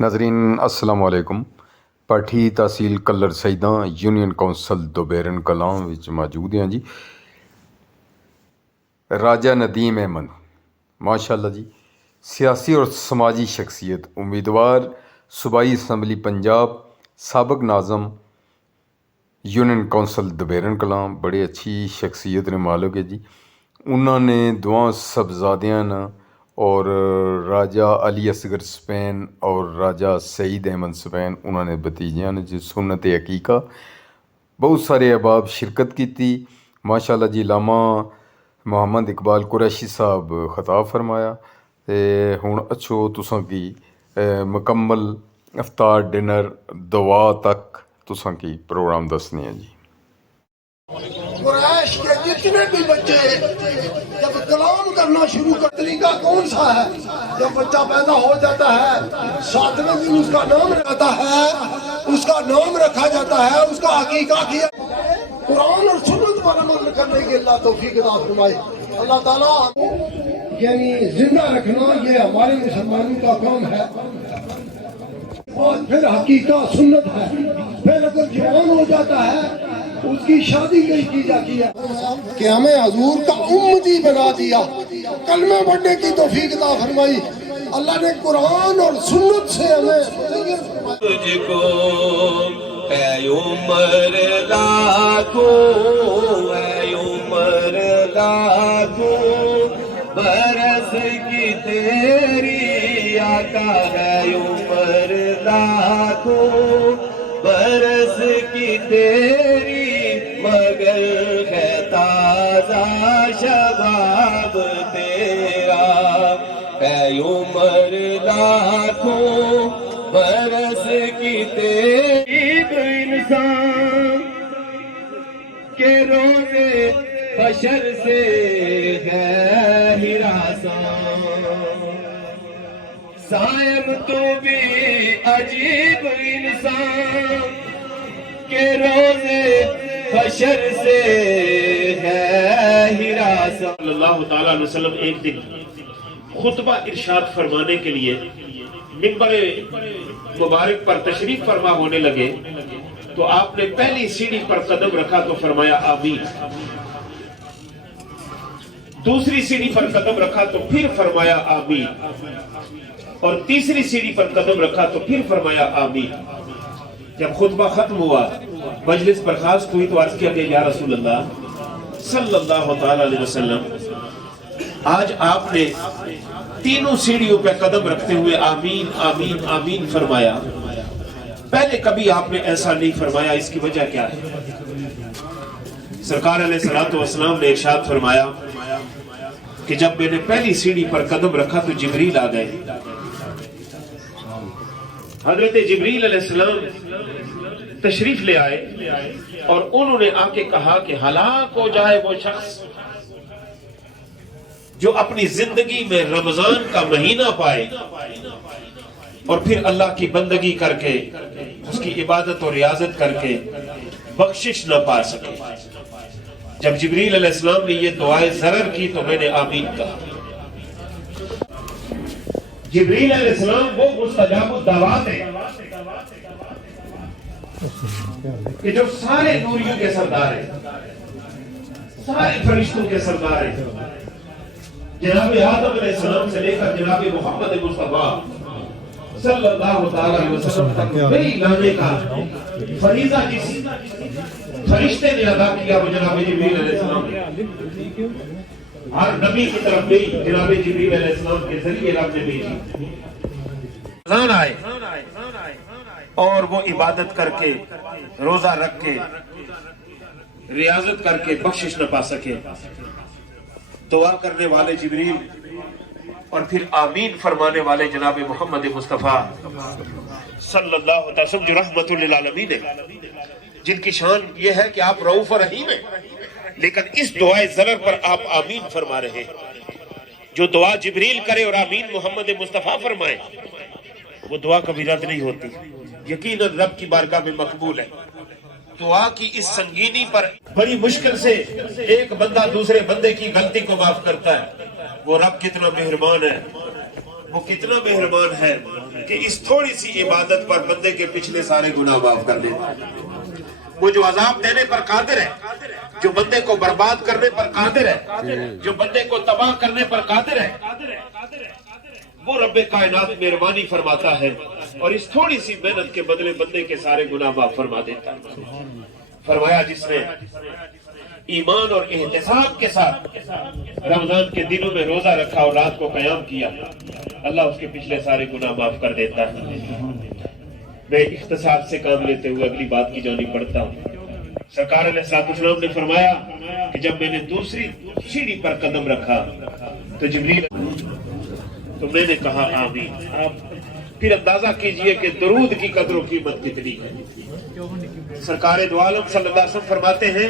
ناظرین السلام علیکم. پاٹھی تحصیل کلر سیداں یونین کونسل دوبیرن کلاں وچ موجود ہیں جی. راجہ ندیم احمد ماشاء اللہ جی، سیاسی اور سماجی شخصیت، امیدوار صوبائی اسمبلی پنجاب، سابق ناظم یونین کونسل دوبیرن کلاں، بڑی اچھی شخصیت نے مالک ہے جی. انہوں نے دواں صاحبزادیاں اور راجہ علی اصغر سپین اور راجہ سعید احمد سپین انہوں نے بھتیجیاں نے جی سنت عقیقہ بہت سارے احباب شرکت کی تھی ماشاء اللہ جی. علامہ محمد اقبال قریشی صاحب خطاب فرمایا تے ہن اچھو تساں کی مکمل افطار ڈنر دعا تک تساں کی پروگرام دسنے ہیں جی. قریش کے جتنے بھی بچے جب کلام کرنا شروع کر، طریقہ کون سا ہے؟ جب بچہ پیدا ہو جاتا ہے 7ویں دن اس کا نام رکھتا ہے، اس کا نام رکھا جاتا ہے، اس کا عقیقہ کیا. قرآن اور سنت پر عمل کرنے کی اللہ توفیق عطا فرمائے. اللہ تعالیٰ یعنی زندہ رکھنا یہ ہمارے مسلمانوں کا کام ہے. اور پھر حقیقہ سنت ہے. پھر اگر جوان ہو جاتا ہے اس کی شادی کی جاتی ہے کہ ہمیں حضور کا امتی بنا دیا، کلمہ پڑھنے کی توفیق عطا فرمائی. اللہ نے قرآن اور سنت سے ہمیں تجھ کو اے عمر لاکھوں، اے عمر لاکھوں برس کی تیری آقا ہے. عمر لاکھوں برس کی تیری مگر ہے تازہ شباب تیرا. اے عمر لاکھوں برس کی تیری انسان کے روزے حشر سے ہے ہراساں. صائم تو بھی عجیب انسان کے روزے حشر سے ہے ہراساں. صلی اللہ تعالیٰ علیہ وسلم ایک دن خطبہ ارشاد فرمانے کے لیے منبر مبارک پر تشریف فرما ہونے لگے تو آپ نے پہلی سیڑھی پر قدم رکھا تو فرمایا آمین. دوسری سیڑھی پر قدم رکھا تو پھر فرمایا آمین. اور تیسری سیڑھی پر قدم رکھا تو پھر فرمایا آمین. جب خطبہ ختم ہوا، مجلس برخاست ہوئی تو عرض کیا کہ یا رسول اللہ صلی اللہ تعالی علیہ وسلم، آج آپ نے تینوں سیڑھیوں پہ قدم رکھتے ہوئے آمین آمین آمین فرمایا، پہلے کبھی آپ نے ایسا نہیں فرمایا، اس کی وجہ کیا ہے؟ سرکار علیہ الصلوۃ والسلام نے ارشاد فرمایا کہ جب میں نے پہلی سیڑھی پر قدم رکھا تو جبریل آ گئے. حضرت جبریل علیہ السلام تشریف لے آئے اور انہوں نے آ کے کہا کہ ہلاک ہو جائے وہ شخص جو اپنی زندگی میں رمضان کا مہینہ پائے اور پھر اللہ کی بندگی کر کے اس کی عبادت اور ریاضت کر کے بخشش نہ پا سکے. جب جبریل علیہ السلام نے یہ دعائیں ضرر کی تو میں نے آمین کہا. جبریل علیہ السلام وہ مستجاب الدعوات ہیں کہ جو سارے نوریوں کے سردار ہیں، سارے فرشتوں کے سردار ہیں. جناب آدم علیہ السلام سے لے کر جناب محمد مصطفیٰ صلی اللہ تعالی علیہ وسلم تک وہی لانے کا فریضہ جس فرشتے نے ادا کیا وہ جناب جبریل علیہ السلام نے ہر نبی کی طرف بھی جناب جبریل علیہ السلام کے ذریعے رب نے بھیجی. رمضان آئے اور وہ عبادت کر کے روزہ رکھ کے ریاضت کر کے بخشش نہ پا سکے. دعا کرنے والے جبریل اور پھر آمین فرمانے والے جناب محمد مصطفیٰ صلی اللہ علیہ وسلم جو رحمت للعالمین ہے، جن کی شان یہ ہے کہ آپ رؤوف رحیم ہیں، لیکن اس دعائے ضرر پر آپ آمین فرما رہے ہیں. جو دعا جبریل کرے اور آمین محمد مصطفیٰ فرمائے وہ دعا کبھی رد نہیں ہوتی، یقیناً رب کی بارگاہ میں مقبول ہے. دعا کی اس سنگینی پر بڑی مشکل سے ایک بندہ دوسرے بندے کی غلطی کو معاف کرتا ہے. وہ رب کتنا مہربان ہے، وہ کتنا مہربان ہے. کہ اس تھوڑی سی عبادت پر بندے کے پچھلے سارے گناہ معاف کر دیتا ہے۔ وہ جو عذاب دینے پر قادر ہے، جو بندے کو برباد کرنے پر قادر ہے، جو بندے کو تباہ کرنے پر قادر ہے، وہ رب کائنات مہربانی فرماتا ہے اور اس تھوڑی سی محنت کے بدلے بندے کے سارے گناہ معاف فرما دیتا ہے۔ فرمایا جس نے ایمان اور احتساب کے ساتھ رمضان کے دنوں میں روزہ رکھا اور رات کو قیام کیا، اللہ اس کے پچھلے سارے گناہ معاف کر دیتا ہے۔ میں اختصار سے کام لیتے ہوئے اگلی بات کی جانب بڑھتا ہوں۔ سرکار علیہ السلام نے فرمایا کہ جب میں نے دوسری سیڑھی پر قدم رکھا تو جبریل، تو میں نے کہا آمین۔ آپ پھر اندازہ کیجئے کہ درود کی قدر و قیمت کتنی ہے۔ سرکار دو عالم صلی اللہ علیہ وسلم فرماتے ہیں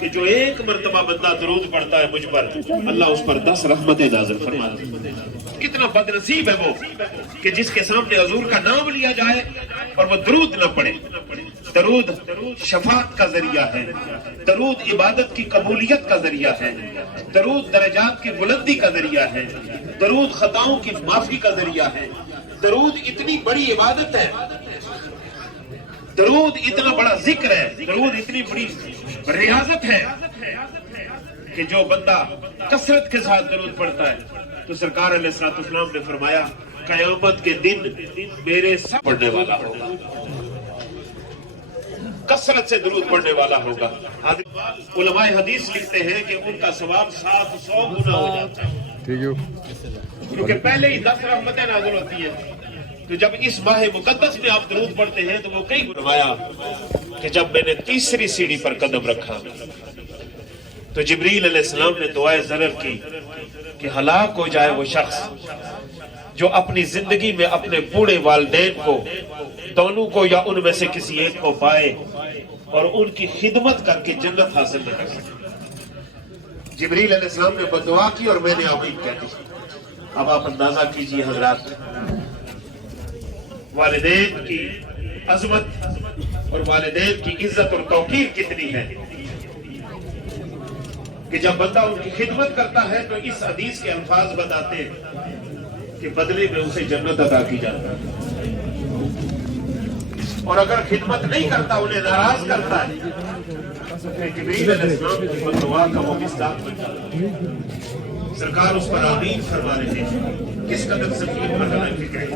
کہ جو ایک مرتبہ بندہ درود پڑھتا ہے مجھ پر، اللہ اس پر 10 رحمتیں نازل فرماتے ہیں۔ کتنا بد نصیب ہے وہ کہ جس کے سامنے حضور کا نام لیا جائے اور وہ درود نہ پڑھے۔ درود شفاعت کا ذریعہ ہے، درود عبادت کی قبولیت کا ذریعہ ہے، درود درجات کی بلندی کا ذریعہ ہے، درود خطاؤں کی معافی کا ذریعہ ہے۔ درود اتنی بڑی عبادت ہے، درود اتنا بڑا ذکر ہے، درود اتنی بڑی ریاضت ہے کہ جو بندہ کثرت کے ساتھ درود پڑھتا ہے تو سرکار علیہ السلام نے فرمایا قیامت کے دن میرے ساتھ پڑھنے والا ہوگا، کثرت سے درود پڑھنے والا ہوگا۔ علماء حدیث لکھتے ہیں کہ ان کا ثواب 700 گنا ہو جاتا ہے، کیونکہ پہلے ہی 10 رحمتیں نازل ہوتی ہیں۔ تو جب اس ماہ مقدس میں آپ درود پڑھتے ہیں تو وہ کئی فرمایا کہ جب میں نے تیسری سیڑھی پر قدم رکھا تو جبریل علیہ السلام نے دعائے ضرر کی کہ ہلاک ہو جائے وہ شخص جو اپنی زندگی میں اپنے بوڑھے والدین کو، دونوں کو یا ان میں سے کسی ایک کو پائے اور ان کی خدمت کر کے جنت حاصل نہ کر سکے۔ جبریل علیہ السلام نے بدعا کی اور میں نے آمین کہہ دی۔ اب آپ اندازہ کیجئے حضرات، والدین کی عظمت اور والدین کی عزت اور توقیر کتنی ہے کہ جب بندہ ان کی خدمت کرتا ہے تو اس حدیث کے الفاظ بتاتے ہیں کہ بدلے میں اسے جنت عطا کی جاتا ہے، اور اگر خدمت نہیں کرتا، انہیں ناراض کرتا ہے تو پھر جبریل علیہ السلام کی بددعا کا وہ مصداق بن جاتا ہے۔ سرکار اس پر آمین فرما رہے ہیں، کس قدر سکین پر ہمیں فکر ہے۔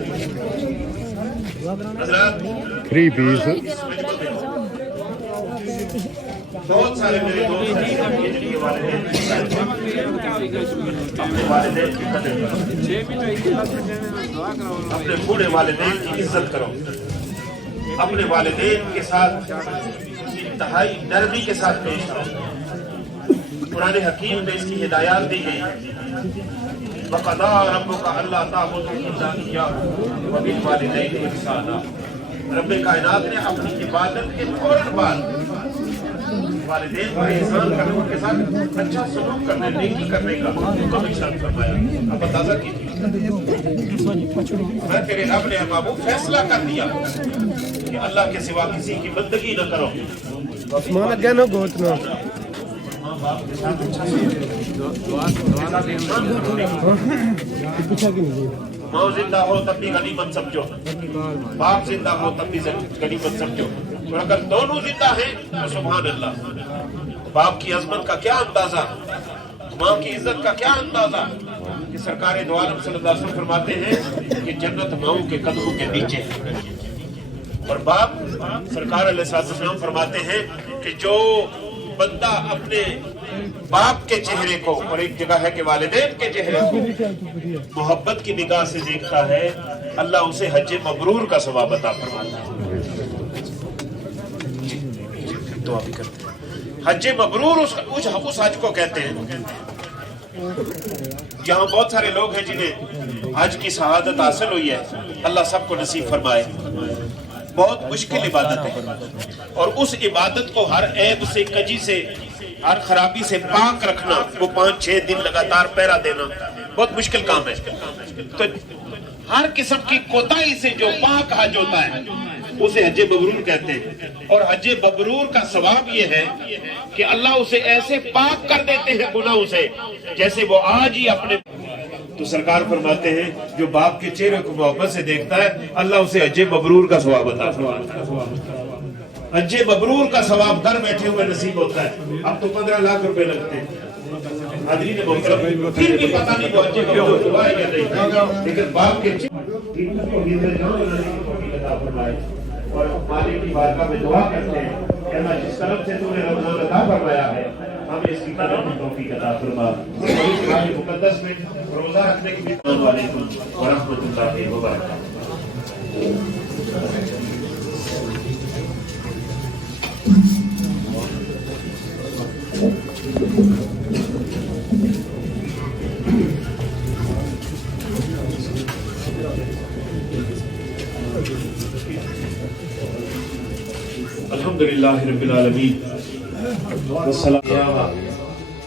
حضرات 3 پیس بہت سارے میرے دوست ہیں جن کے والدین اپنے والدین کی قدر کرو، اپنے بوڑھے والدین کی عزت کرو، اپنے والدین کے ساتھ انتہائی نرمی کے ساتھ پیش آؤ۔ قرآن حکیم میں اس کی ہدایات دی گئی وَقَضَىٰ رَبُّكَ أَلَّا تَعْبُدُوا إِلَّا إِيَّاهُ وَبِالْوَالِدَيْنِ إِحْسَانًا۔ رب کائنات نے اپنی عبادت کے فوراً بعد والدین پر احسان کرنے، ان کے ساتھ اچھا سلوک کرنے، نیکی کرنے کا حکم ارشاد فرمایا۔ اب اندازہ کیجیے، میں تیرے رب نے محبوب فیصلہ کر دیا کہ اللہ کے سوا کسی کی بندگی نہ کرو۔ ماں زندہ ہو تب بھی غنیمت سمجھو، باپ زندہ ہو تب بھی غنیمت سمجھو، اور اگر دونوں زندہ ہیں تو سبحان اللہ۔ باپ کی عظمت کا کیا اندازہ، ماں کی عزت کا کیا اندازہ کہ سرکار دو عالم صلی اللہ علیہ وسلم فرماتے ہیں کہ جنت ماؤں کے قدموں کے نیچے ہے، اور باپ، سرکار علیہ السلام فرماتے ہیں کہ جو بندہ اپنے باپ کے چہرے کو، اور ایک جگہ ہے کہ والدین کے چہرے کو محبت کی نگاہ سے دیکھتا ہے، اللہ اسے حج مبرور کا ثواب عطا فرماتا ہے۔ دعا بھی کرتے ہیں۔ حج مبرور اس حج کو کہتے ہیں جہاں بہت سارے لوگ ہیں جنہیں حج کی سعادت حاصل ہوئی ہے، اللہ سب کو نصیب فرمائے۔ بہت مشکل عبادت ہے، اور اس عبادت کو ہر عیب سے، کجی سے، ہر خرابی سے پاک رکھنا، وہ 5-6 دن لگاتار پہرا دینا بہت مشکل کام ہے۔ تو ہر قسم کی کوتاہی سے جو پاک حج ہوتا ہے اسے حج مبرور کہتے ہیں، اور حج مبرور کا ثواب یہ ہے کہ اللہ اسے ایسے پاک کر دیتے ہیں گناہوں سے جیسے وہ آج ہی اپنے۔ تو تو سرکار فرماتے ہیں جو باپ کے چہرے کو محبت سے دیکھتا ہے اللہ اسے حج مبرور کا ثواب عطا فرماتا ہے. حج مبرور کا ثواب گھر بیٹھے ہوئے نصیب ہوتا ہے. اب تو 15 لاکھ روپے لگتے ہیں. حاضرین محترم پھر بھی پتہ نہیں وہ حج مبرور ہوا ہے یا نہیں، لیکن باپ کے اور مالک کی بارگاہ میں دعا کرتے ہیں کہ اللہ جس طرف سے تو نے رمضان عطا فرمایا ہے ہمیں اس کی قدر کی توفیق عطا فرما. اس ماہ مقدس میں روزہ رکھنے کی بھی السلام علیکم ورحمۃ اللہ وبرکاتہ. الحمدللہ رب العالمین والسلام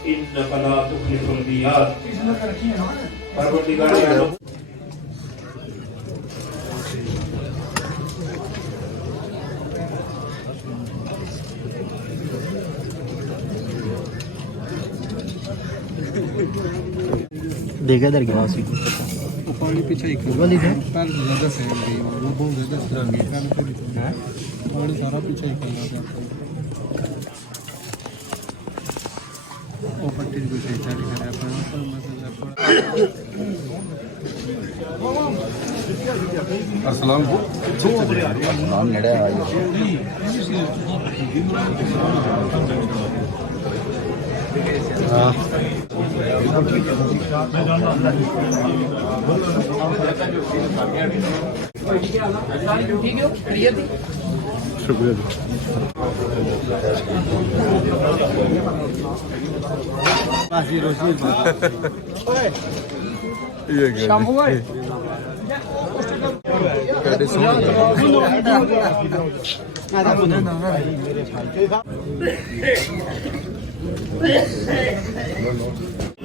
انک لا تخلف المیعاد. پروردگار عالم دیکھا در گیا سی پانی پیچھے ہی والی ہے پہلے زیادہ سے گئی وہ بہت زیادہ سرنگی پہلے پانی سارا پیچھے ہی کرنا جاتا ہے. وہ پٹی کو صحیح چالی کرے السلام نام لڑا ہے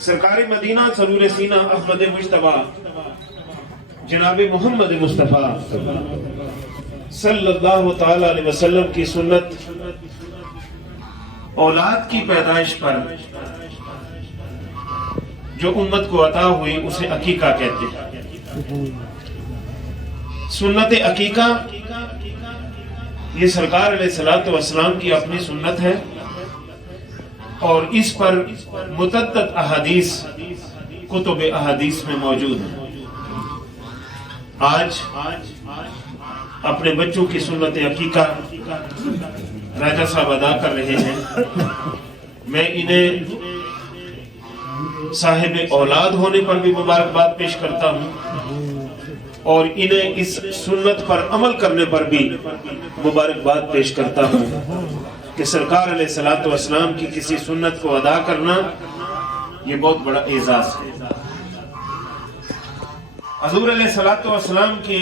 سرکار مدینہ سرور سینہ احمد مجتبی جناب محمد مصطفیٰ صلی اللہ تعالی علیہ وسلم کی سنت اولاد کی پیدائش پر جو امت کو عطا ہوئی اسے عقیقہ کہتے ہیں. سنت عقیقہ یہ سرکار علیہ الصلوۃ والسلام کی اپنی سنت ہے اور اس پر متعدد احادیث کتب احادیث میں موجود ہیں. آج اپنے بچوں کی سنت عقیقہ راجہ صاحب ادا کر رہے ہیں. میں انہیں صاحب اولاد ہونے پر بھی مبارکباد پیش کرتا ہوں اور انہیں اس سنت پر عمل کرنے پر بھی مبارکباد پیش کرتا ہوں کہ سرکار علیہ الصلوۃ والسلام کی کسی سنت کو ادا کرنا یہ بہت بڑا اعزاز ہے. حضور علیہ الصلوۃ والسلام کے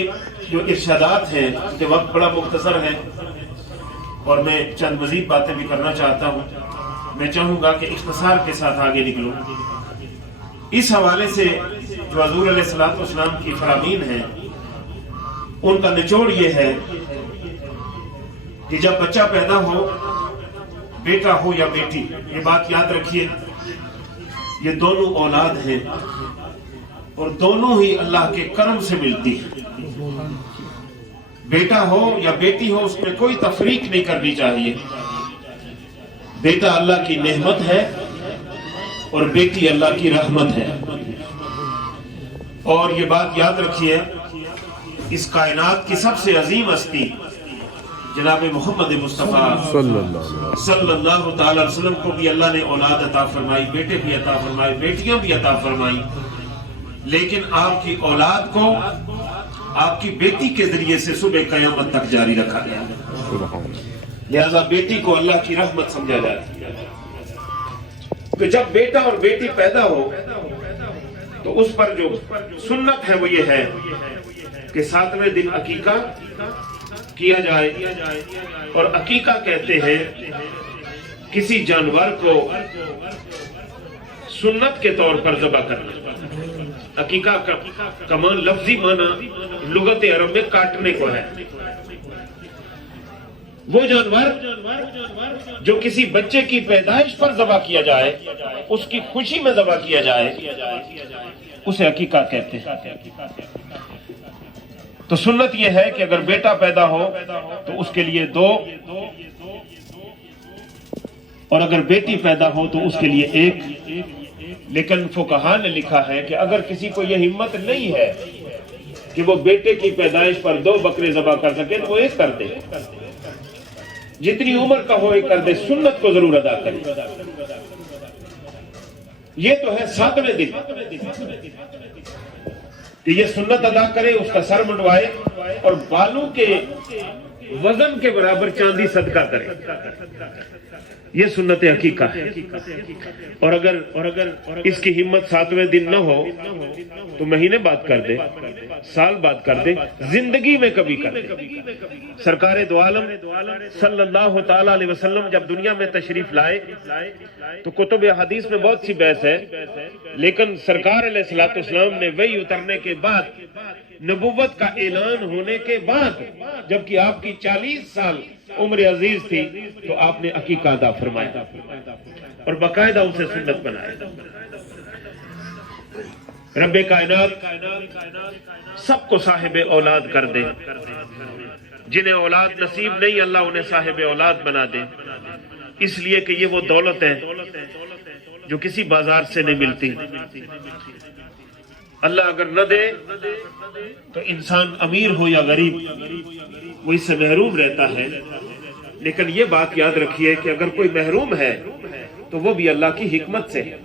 جو ارشادات ہیں کہ وقت بڑا مختصر ہے اور میں چند مزید باتیں بھی کرنا چاہتا ہوں. میں چاہوں گا کہ اختصار کے ساتھ آگے نکلوں. اس حوالے سے جو حضور علیہ الصلوۃ والسلام کی فرامین ہیں ان کا نچوڑ یہ ہے کہ جب بچہ پیدا ہو، بیٹا ہو یا بیٹی، یہ بات یاد رکھیے یہ دونوں اولاد ہیں اور دونوں ہی اللہ کے کرم سے ملتی ہیں. بیٹا ہو یا بیٹی ہو اس میں کوئی تفریق نہیں کرنی چاہیے. بیٹا اللہ کی نعمت ہے اور بیٹی اللہ کی رحمت ہے. اور یہ بات یاد رکھیے اس کائنات کی سب سے عظیم ہستی جناب محمد مصطفیٰ صلی اللہ تعالی علیہ وسلم کو بھی اللہ نے اولاد عطا فرمائی، بیٹے بھی عطا فرمائے، بیٹیاں بھی عطا فرمائی. لیکن آپ کی اولاد کو آپ کی بیٹی کے ذریعے سے صبح قیامت تک جاری رکھا گیا. لہذا بیٹی کو اللہ کی رحمت سمجھا جاتی ہے. کہ جب بیٹا اور بیٹی پیدا ہو تو اس پر جو سنت ہے وہ یہ ہے کہ 7ویں دن عقیقہ کیا جائے. اور عقیقہ کہتے ہیں کسی جانور کو سنت کے طور پر ذبح کرنا. عقیقہ کا معنی لفظی معنی لغت عرب میں کاٹنے کو ہے. وہ جانور جو کسی بچے کی پیدائش پر ذبح کیا جائے، اس کی خوشی میں ذبح کیا جائے، اسے عقیقہ کہتے ہیں. تو سنت یہ ہے کہ اگر بیٹا پیدا ہو تو اس کے لیے 2 اور اگر بیٹی پیدا ہو تو اس کے لیے 1. لیکن فقہاء نے لکھا ہے کہ اگر کسی کو یہ ہمت نہیں ہے کہ وہ بیٹے کی پیدائش پر 2 بکرے ذبح کر سکے تو وہ 1 کر دے. جتنی عمر کا ہو 1 کر دے، سنت کو ضرور ادا کرے. یہ تو ہے 7ویں دن کہ یہ سنت ادا کرے، اس کا سر منڈوائے اور بالوں کے وزن کے برابر چاندی صدقہ کرے. یہ سنت عقیقہ ہے. اور اگر اس کی ہمت 7ویں دن نہ ہو تو مہینے بعد کر دے، سال بعد کر دے، زندگی میں کبھی کر دے. سرکار دو عالم صلی اللہ تعالی علیہ وسلم جب دنیا میں تشریف لائے تو کتب حدیث میں بہت سی بحث ہے، لیکن سرکار علیہ الصلوۃ والسلام نے وحی اترنے کے بعد، نبوت کا اعلان ہونے کے بعد، جبکہ آپ کی 40 سال عمر عزیز تھی، تو آپ نے عقیقہ ادا فرمایا اور باقاعدہ اسے سنت بنایا. رب کائنات سب کو صاحب اولاد کر دے. جنہیں اولاد نصیب نہیں اللہ انہیں صاحب اولاد بنا دے، اس لیے کہ یہ وہ دولت ہے جو کسی بازار سے نہیں ملتی. اللہ اگر نہ دے تو انسان امیر ہو یا غریب وہ اس سے محروم رہتا ہے. لیکن یہ بات یاد رکھیے کہ اگر کوئی محروم ہے تو وہ بھی اللہ کی حکمت سے ہے.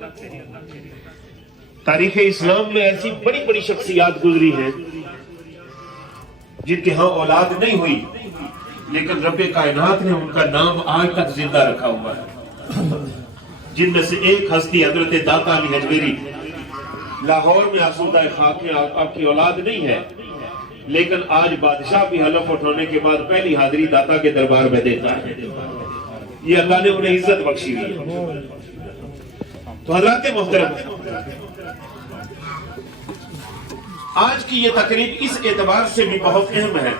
تاریخ اسلام میں ایسی بڑی بڑی شخصیات گزری ہیں جن کے ہاں اولاد نہیں ہوئی، لیکن رب کائنات نے ان کا نام آج تک زندہ رکھا ہوا ہے. جن میں سے ایک ہستی حضرت داتا علی حجویری، لاہور میں آسودہ خاک میں آپ کی اولاد نہیں ہے، لیکن آج بادشاہ بھی حلف اٹھانے کے بعد پہلی حاضری داتا کے دربار میں دیتا ہے. یہ اللہ نے انہیں عزت بخشی ہوئی. تو حضرات محترم، آج کی یہ تقریب اس اعتبار سے بھی بہت اہم ہے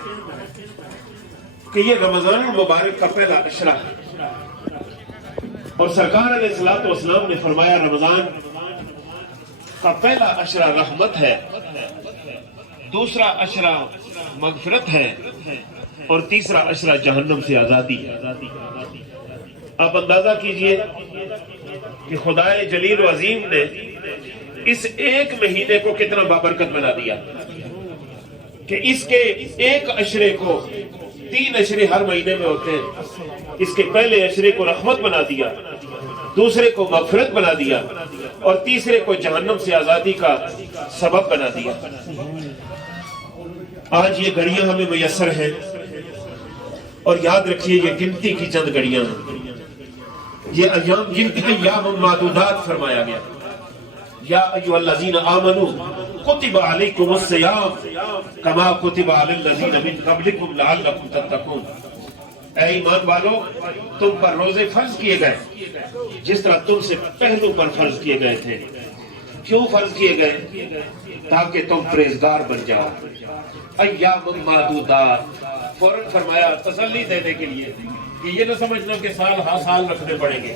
کہ یہ رمضان المبارک کا پہلا عشرہ ہے، اور سرکار علیہ الصلوۃ والسلام نے فرمایا رمضان کا پہلا عشرہ رحمت ہے، دوسرا عشرہ مغفرت ہے، اور تیسرا عشرہ جہنم سے آزادی ہے۔ آپ اندازہ کیجئے کہ خدائے جلیل و عظیم نے اس ایک مہینے کو کتنا بابرکت بنا دیا کہ اس کے ایک عشرے کو 3 عشرے ہر مہینے میں ہوتے ہیں، اس کے پہلے عشرے کو رحمت بنا دیا، دوسرے کو مغفرت بنا دیا، اور تیسرے کو جہنم سے آزادی کا سبب بنا دیا۔ آج یہ گھڑیاں ہمیں میسر ہیں، اور یاد رکھیے یہ گنتی کی چند گھڑیاں ہیں، یہ ایام گنتی ایام معدودات فرمایا گیا۔ یا ایھا الذین آمنوا کتب علیکم الصیام کما کتب علی الذین من قبلکم لعلکم تتقون۔ اے ایمان والو، تم پر روزے فرض کیے گئے جس طرح تم سے پہلو پر فرض کیے گئے تھے۔ کیوں فرض کیے گئے؟ تاکہ تم پرہیزگار بن جاؤ۔ ایام معدودات، فوراً فرمایا تسلی دینے کے لیے کہ یہ نہ سمجھ لو کہ سال ہر سال رکھنے پڑیں گے،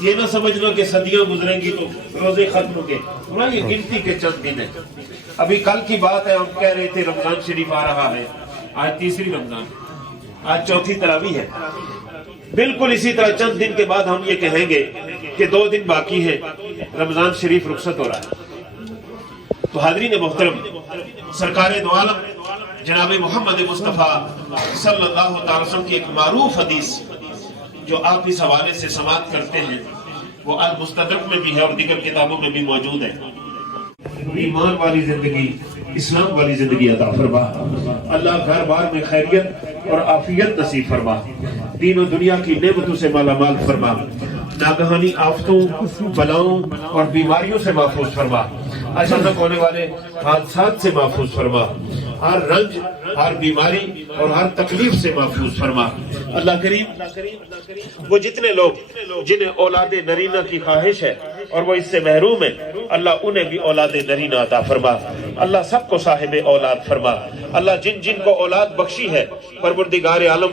یہ نہ سمجھ لو کہ صدیاں گزریں گی تو روزے ختم ہوں گے، یہ گنتی کے چند دن ہیں۔ ابھی کل کی بات ہے، ہم کہہ رہے تھے رمضان شریف آ رہا ہے، آج تیسری رمضان، آج چوتھی تراویح ہے۔ بالکل اسی طرح چند دن کے بعد ہم یہ کہیں گے کہ 2 دن باقی ہے، رمضان شریف رخصت ہو رہا ہے۔ تو حاضرین محترم، سرکار دو عالم جناب محمد مصطفیٰ صلی اللہ تعالی وسلم کی ایک معروف حدیث جو آپ اس حوالے سے سماعت کرتے ہیں، وہ المستدرک میں بھی ہے اور دیگر کتابوں میں بھی موجود ہے۔ ایمان والی زندگی، اسلام والی زندگی عطا فرما، اللہ گھر بار میں خیریت اور عافیت نصیب فرما، دین و دنیا کی نعمتوں سے مالا مال فرما، ناگہانی آفتوں، بلاؤں اور بیماریوں سے محفوظ فرما، اچانک ہونے والے حادثات سے محفوظ فرما، ہر رنج، ہر بیماری اور ہر تکلیف سے محفوظ فرما۔ اللہ کریم، وہ جتنے لوگ جنہیں اولاد نرینہ کی خواہش ہے اور وہ اس سے محروم ہیں، اللہ انہیں بھی اولاد نرینہ عطا فرما۔ اللہ سب کو صاحب اولاد فرما۔ اللہ جن جن کو اولاد بخشی ہے، پروردگار عالم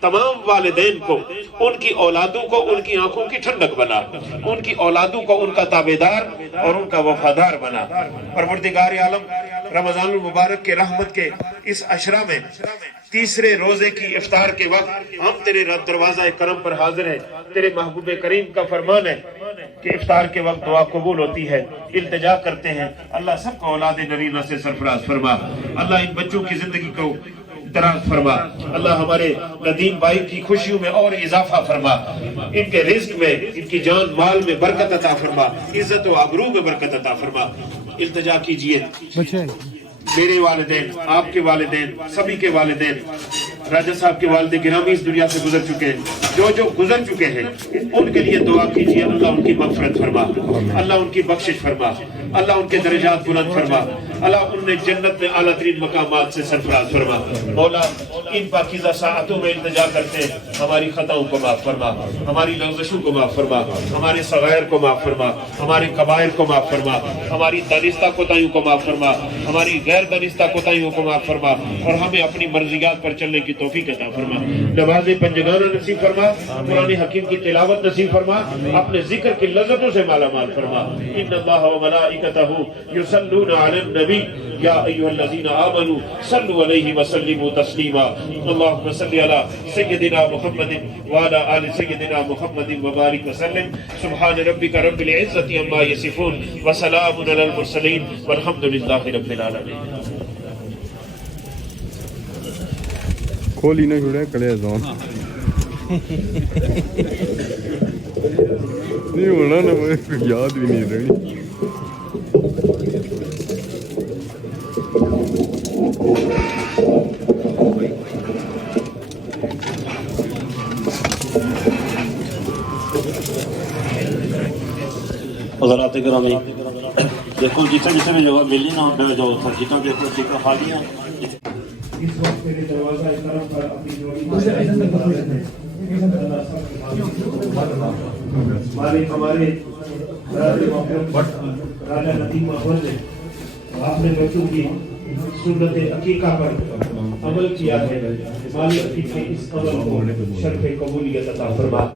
تمام والدین کو، ان کی اولادوں کو ان کی آنکھوں کی ٹھنڈک بنا، ان کی اولادوں کو ان کا تابعدار اور ان کا وفادار بنا۔ پروردگار عالم رمضان المبارک کے رحمت کے اس عشرہ میں تیسرے روزے کی افطار کے وقت ہم تیرے دروازہ کرم پر حاضر ہیں۔ تیرے محبوب کریم کا فرمان ہے کہ افطار کے وقت دعا قبول ہوتی ہے، التجا کرتے ہیں۔ اللہ سب کو اولاد نرینہ سے سرفراز فرما۔ اللہ ان بچوں کی زندگی کو دراز فرما۔ اللہ ہمارے ندیم بھائی کی خوشیوں میں اور اضافہ فرما، ان کے رزق میں، ان کی جان مال میں برکت عطا فرما، عزت و آبرو میں برکت عطا فرما۔ التجا کیجئے میرے والدین، آپ کے والدین، سبھی کے والدین، راجہ صاحب کے والد گرامی اس دنیا سے گزر چکے ہیں، جو گزر چکے ہیں ان کے لیے دعا کیجئے۔ اللہ ان کی مغفرت فرما، اللہ ان کی بخشش فرما، اللہ ان کے درجات بلند فرما، اللہ انہیں جنت میں اعلیٰ ترین مقامات سے سرفراز فرما۔ مولا ان پاکیزہ ساعتوں میں التجا کرتے ہیں، ہماری خطاؤں کو معاف فرما، ہماری لغزشوں کو معاف فرما، ہمارے صغائر کو معاف فرما، ہمارے کبائر کو معاف فرما، ہماری دانستہ کوتاہیوں کو معاف فرما، ہماری غیر دانستہ کوتاہیوں کو معاف فرما، اور ہمیں اپنی مرضیات پر چلنے کی توفیق عطا فرما۔ نماز پنجگانہ نصیب فرما، قرآن حکیم کی تلاوت نصیب فرما، اپنے ذکر کی لذتوں سے مالا مال فرما۔ ان اللہ و ملائکتہ یصلون علی النبی یا ایھا الذین آمنوا صلوا علیہ وسلموا تسلیما۔ اللهم صل علی سیدنا محمد وعلی آل سیدنا محمد وبارک وسلم۔ سبحان ربک رب العزۃ عما یصفون وسلام علی المرسلین والحمد للہ رب العالمین۔ کھولی نہ چھوڑے کڑے زون نہیں ہونا نا، مجھے یاد بھی نہیں رہنی۔ حضرات گرامی، دیکھو جتنے جتنے بھی جگہ ملی نا، جو جتنا دیکھو ٹھیکا خالی ہیں۔ اس وقت میرے دروازہ کرم پر اپنی جوڑی ہمارے راجہ ندیم احمد نے آپ نے بچوں کی سنت عقیقہ پر عمل کیا ہے، مالک کی اس عمل کو شرف قبولیت عطا فرما۔